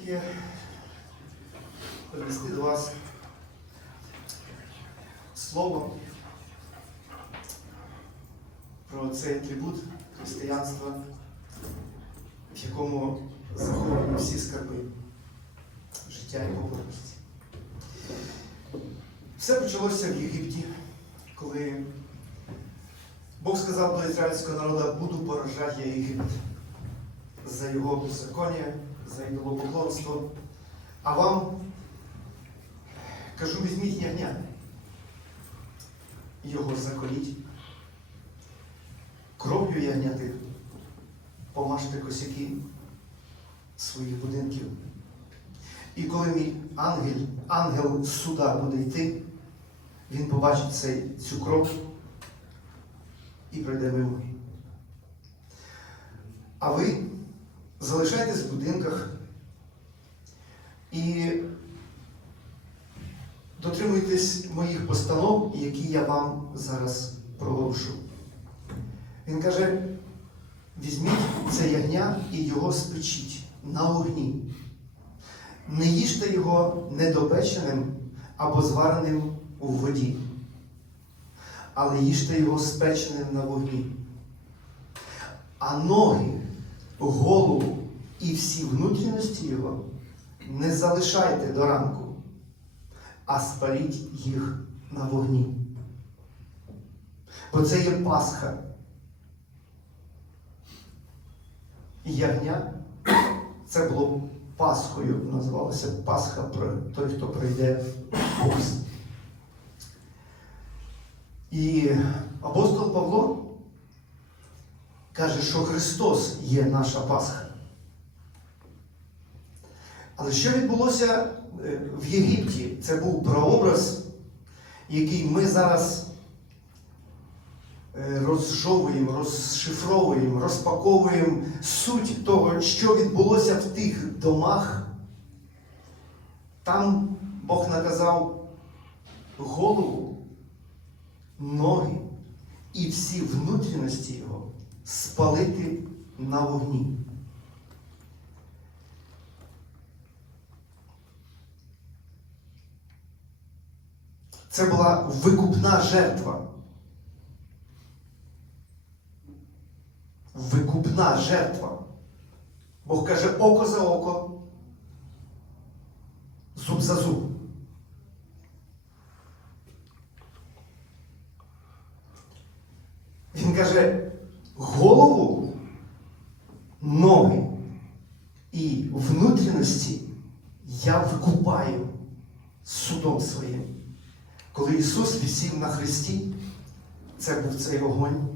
таке принести до вас слово про цей атрибут християнства, в якому заховані всі скарби життя і поблизості. Все почалося в Єгипті, коли Бог сказав до ізраїльського народу, буду поражати я Єгипет за його беззаконня, за ідолопоклонство. А вам кажу, візьміть ягня, його заколіть, кров'ю ягняти, помажте косяки своїх будинків. І коли мій ангел, ангел суда буде йти, він побачить цей, цю кров і пройде мимо. А ви залишайтесь в будинках і дотримуйтесь моїх постанов, які я вам зараз проголошу. Він каже: візьміть це ягня і його спечіть на вогні. Не їжте його недопеченим або звареним у воді, але їжте його спеченим на вогні. А ноги, голову і всі внутрішності його не залишайте до ранку, а спаліть їх на вогні. Бо це є Пасха. Ягня це було Пасхою, називалося Пасха про той, хто пройде пост. І апостол Павло каже, що Христос є наша Пасха. Але що відбулося е, в Єгипті? Це був прообраз, який ми зараз е, розжовуємо, розшифровуємо, розпаковуємо суть того, що відбулося в тих домах. Там Бог наказав голову, ноги і всі внутрішності його спалити на вогні. Це була викупна жертва. Викупна жертва. Бог каже око за око, зуб за зуб. Він каже, голову, ноги і внутрішності я викупаю судом своїм. Коли Ісус висів на Христі, це був цей вогонь,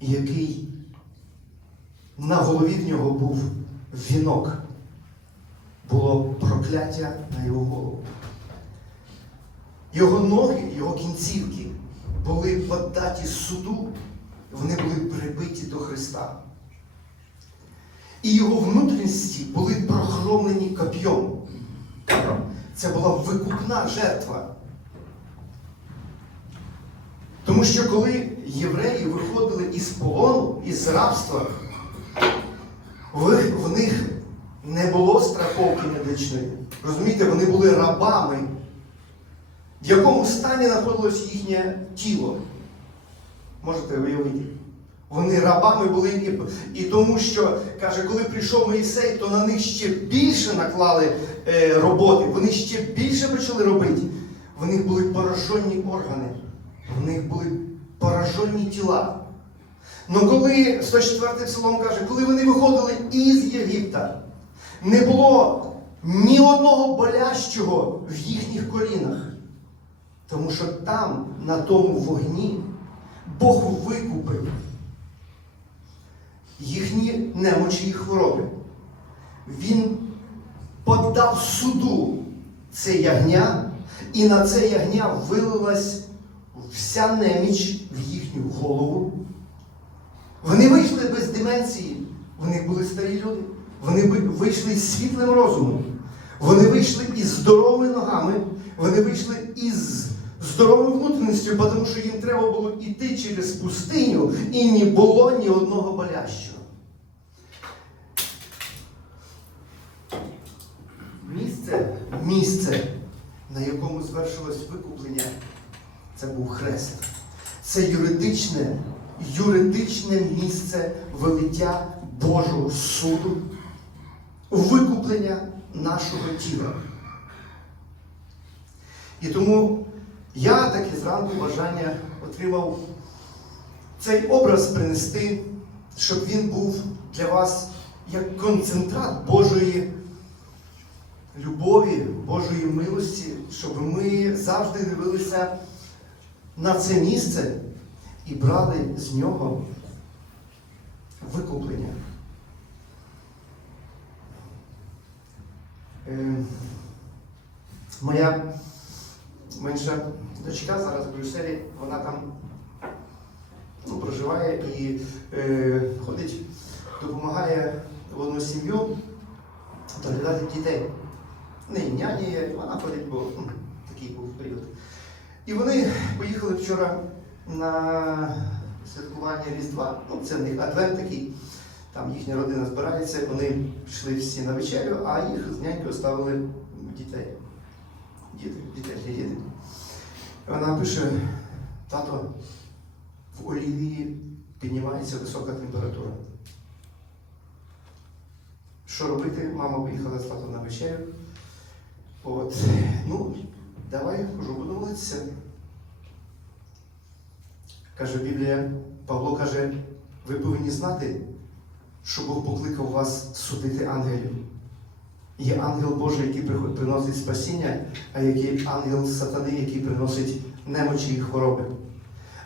який на голові в нього був вінок. Було прокляття на його голову. Його ноги, його кінцівки були поддаті суду, вони були прибиті до Христа. І його внутрішності були прохромлені коп'єм. Це була викупна жертва. Тому що коли євреї виходили із полону, із рабства, в них не було страховки медичної. Розумієте, вони були рабами, в якому стані знаходилось їхнє тіло. Можете уявити? Вони рабами були і, і тому, що, каже, коли прийшов Моїсей, то на них ще більше наклали е, роботи, вони ще більше почали робити. В них були поражені органи, в них були поражені тіла. Ну коли 104 псалом каже, коли вони виходили із Єгипта, не було ні одного болящого в їхніх колінах. Тому що там, на тому вогні, Бог викупив їхні немочі і хвороби. Він подав суду це ягня, і на це ягня вилилась вся неміч в їхню голову. Вони вийшли без деменції, вони були старі люди. Вони вийшли із світлим розумом. Вони вийшли із здоровими ногами, вони вийшли із здоровою внутрішністю, тому що їм треба було йти через пустиню і не було ні одного болящого. Місце, місце, на якому звершилось викуплення, це був хрест. Це юридичне, юридичне місце велиття Божого суду, викуплення нашого тіла. І тому я таки зранку бажання отримав цей образ принести, щоб він був для вас як концентрат Божої любові, Божої милості, щоб ми завжди дивилися на це місце і брали з нього викуплення. Е, Моя менша дочка зараз в Брюсселі, вона там ну, проживає і е, ходить, допомагає в одну сім'ю доглядати дітей. Няня є, вона ходить, бо м, такий був період. І вони поїхали вчора на святкування Різдва. Ну, це в них адвент такий, там їхня родина збирається, вони пішли всі на вечерю, а їх з нянькою оставили дітей. Діти, дітей. І Вона пише, тато, в Олівії піднімається висока температура. Що робити? Мама поїхала з татом на вечерю. От. Ну, давай, кажу, буду молитися. Каже Біблія, Павло каже, ви повинні знати, що Бог покликав вас судити ангелів. Є ангел Божий, який приносить спасіння, а є ангел сатани, який приносить немочі і хвороби.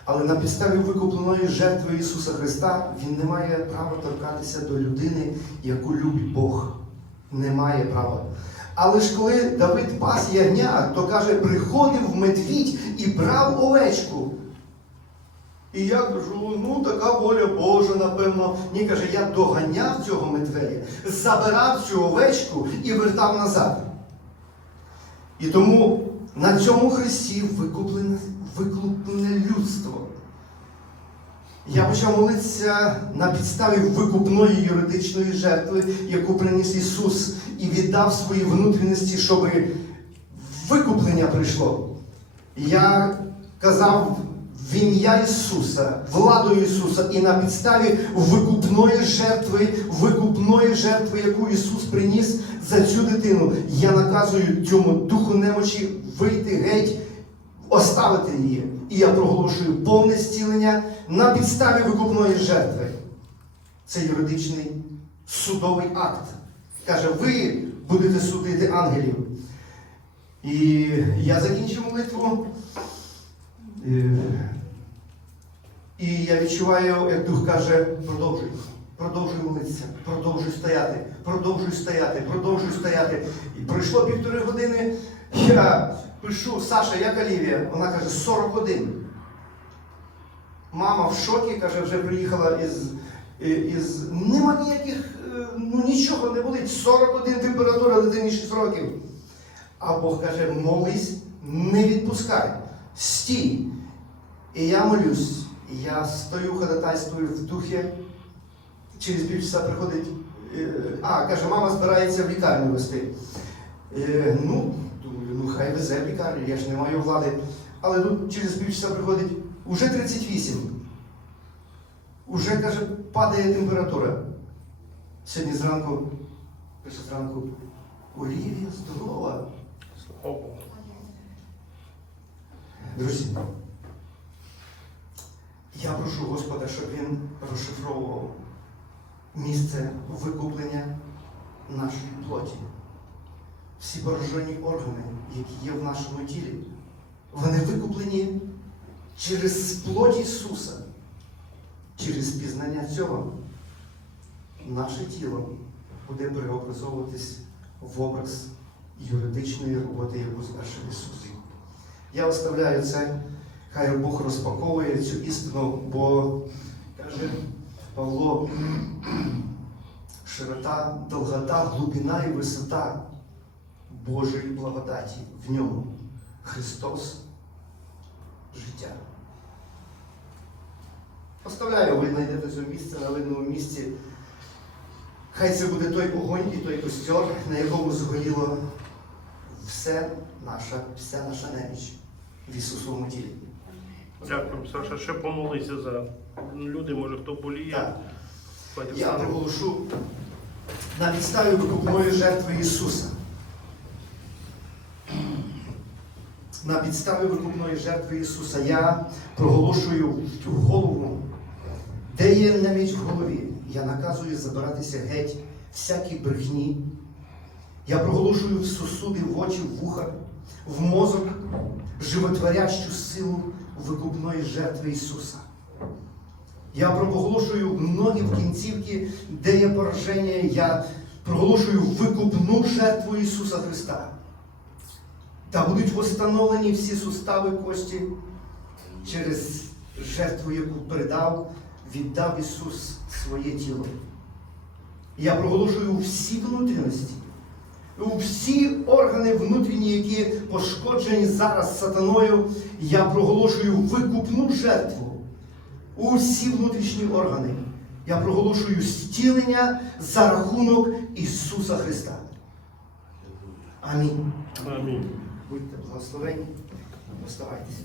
Але на підставі викупленої жертви Ісуса Христа Він не має права торкатися до людини, яку любить Бог. Не має права. Але ж коли Давид пас ягня, то каже, приходив медвідь і брав овечку. І я кажу, ну така воля Божа, напевно. Ні, каже, я доганяв цього медведя, забирав цю овечку і вертав назад. І тому на цьому хресті викуплене, викуплене людство. Я почав молитися на підставі викупної юридичної жертви, яку приніс Ісус, і віддав свої внутрішності, щоб викуплення прийшло. Я казав в ім'я Ісуса, владою Ісуса, і на підставі викупної жертви, викупної жертви, яку Ісус приніс за цю дитину, я наказую цьому духу немочі вийти геть, оставити її. І я проголошую повне зцілення на підставі викупної жертви. Це юридичний судовий акт. Каже, ви будете судити ангелів. І я закінчив молитву. І я відчуваю, як дух каже, продовжуй, продовжуй молитися, продовжуй стояти, продовжуй стояти, продовжуй стояти. І пройшло півтори години. Я пишу, Саша, як Олівія? Вона каже, 40 годин. Мама в шокі, каже, вже приїхала із. із... Нема ніяких, е, ну нічого не болить. 41 температура дитині 6 років. А Бог каже, молись, не відпускай. Стій. І я молюсь. Я стою, ходатайствую в духі. Через півчаса приходить. е, А, каже, мама збирається в лікарню вести. Е, Ну, думаю, ну хай везе в лікарню, я ж не маю влади. Але тут через півчаса приходить уже 38. Уже, каже, падає температура. Сьогодні зранку, пише зранку, Олівія здорова. Слава Богу. Друзі, я прошу Господа, щоб Він розшифровував місце викуплення нашої плоті. Всі поражені органи, які є в нашому тілі, вони викуплені через плоть Ісуса, через пізнання цього. Наше тіло буде преобразовуватись в образ юридичної роботи, яку звершив Ісус. Я оставляю це, хай Бог розпаковує цю істину, бо каже Павло, широта, довгота, глибина і висота Божої благодаті в ньому. Христос життя. Оставляю, ви знайдете це місце на видному місці. Хай це буде той огонь і той костер, на якому згоріло все наша, вся наша неміч в Ісусовому тілі. Дякую, Саша. Ще помолися за люди, може хто боліє. Так. Я проголошу на підставі викупної жертви Ісуса. На підставі викупної жертви Ісуса я проголошую в голову, де є неміч в голові. Я наказую забиратися геть всякі брехні. Я проголошую в сосуди, в очі, в вуха, в мозок, животворящу силу викупної жертви Ісуса. Я проголошую ноги в кінцівки, де є пораження. Я проголошую викупну жертву Ісуса Христа. Та будуть восстановлені всі сустави кості через жертву, яку передав, віддав Ісус своє тіло. Я проголошую всі внутрішності, всі органи внутрішні, які пошкоджені зараз сатаною, я проголошую викупну жертву усі внутрішні органи. Я проголошую зцілення за рахунок Ісуса Христа. Амінь. Амінь. Будьте благословені. Оставайтеся.